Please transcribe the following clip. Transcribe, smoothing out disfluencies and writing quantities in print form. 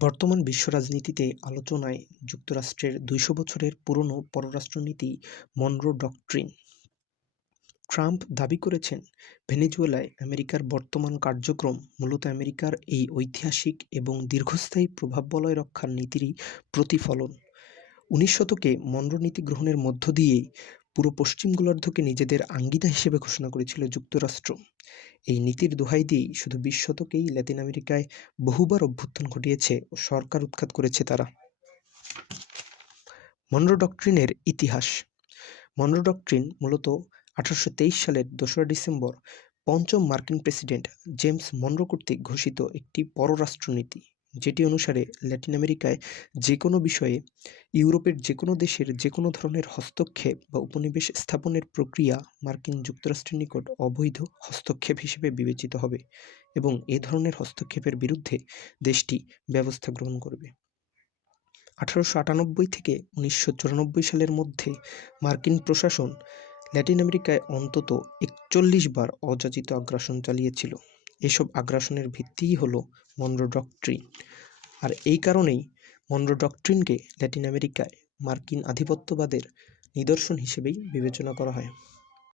বর্তমান বিশ্ব রাজনীতিতে আলোচনায় যুক্তরাষ্ট্রের ২০০ বছরের পুরনো পররাষ্ট্রনীতি মনরো ডক্ট্রিন। ট্রাম্প দাবি করেছেন, ভেনেজুয়েলায় আমেরিকার বর্তমান কার্যক্রম মূলত আমেরিকার এই ঐতিহাসিক এবং দীর্ঘস্থায়ী প্রভাব বলয় রক্ষার নীতিরই প্রতিফলন। ১৯ শতকে মনরো নীতি গ্রহণের মধ্য দিয়েই পুরো পশ্চিম গোলার্ধকে নিজেদের আঙ্গিনা হিসেবে ঘোষণা করেছিল যুক্তরাষ্ট্র। এই নীতির দোহাই দিয়েই শুধু ২০ শতকেই ল্যাতিন আমেরিকায় বহুবার অভ্যুত্থান ঘটিয়েছে ও সরকার উৎখাত করেছে তারা। মনরো ডক্ট্রিনের ইতিহাস। মনরো ডক্ট্রিন মূলত ১৮২৩ সালের ২রা ডিসেম্বর পঞ্চম মার্কিন প্রেসিডেন্ট জেমস মনরো কর্তৃক ঘোষিত একটি পররাষ্ট্রনীতি, যেটি অনুসারে ল্যাটিন আমেরিকায় যে কোনো বিষয়ে ইউরোপের যে কোনো দেশের যে কোনো ধরনের হস্তক্ষেপ বা উপনিবেশ স্থাপনের প্রক্রিয়া মার্কিন যুক্তরাষ্ট্রের নিকট অবৈধ হস্তক্ষেপ হিসেবে বিবেচিত হবে এবং এ ধরনের হস্তক্ষেপের বিরুদ্ধে দেশটি ব্যবস্থা গ্রহণ করবে। ১৮৯৮ থেকে ১৯৯৪ সালের মধ্যে মার্কিন প্রশাসন ল্যাটিন আমেরিকায় অন্তত ৪১ বার অযাচিত আগ্রাসন চালিয়েছিল। এসব আগ্রাসনের ভিত্তিই হল মনরো ডক্ট্রিন। আর এই কারণেই মনরো ডক্ট্রিনকে ল্যাটিন আমেরিকায় মার্কিন আধিপত্যবাদের নিদর্শন হিসেবেই বিবেচনা করা হয়।